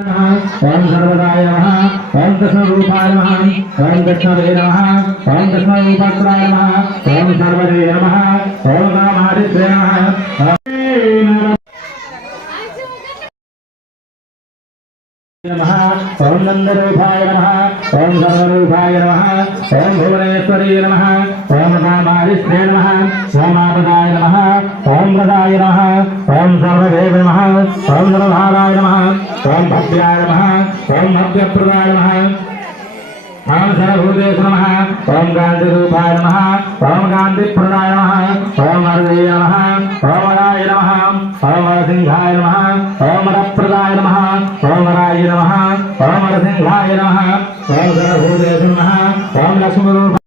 ओम सर्वदाय नमः ओम कृष्णरूपाय नमः ओम कृष्णवे नमः ओम कृष्णरूपाय नमः ओम सर्वदे नमः ओम रामादित्य नमः ओम नंदरूपाय नमः ओम सर्वरूपाय नमः ओम भुवनेश्वरी नमः ओम रामादित्य नमः ओम आपदाय नमः ओम प्रदाय नमः ओम सर्वदेव नमः ओम सर्वधाराय नमः ओम भव्याय नमः ओम भव्यप्रदाय नमः ओम सर्वभूतेश नमः ओम गांधीरूपाय नमः ओम गांधीप्रदाय नमः ओम हरदेय नमः ओम हराय नमः ओम हरसिंहाय नमः ओम हरप्रदाय नमः ओम हराय नमः ओम हरसिंहाय नमः ओम सर्वभूतेश नमः ओम लक्ष्मीरूपाय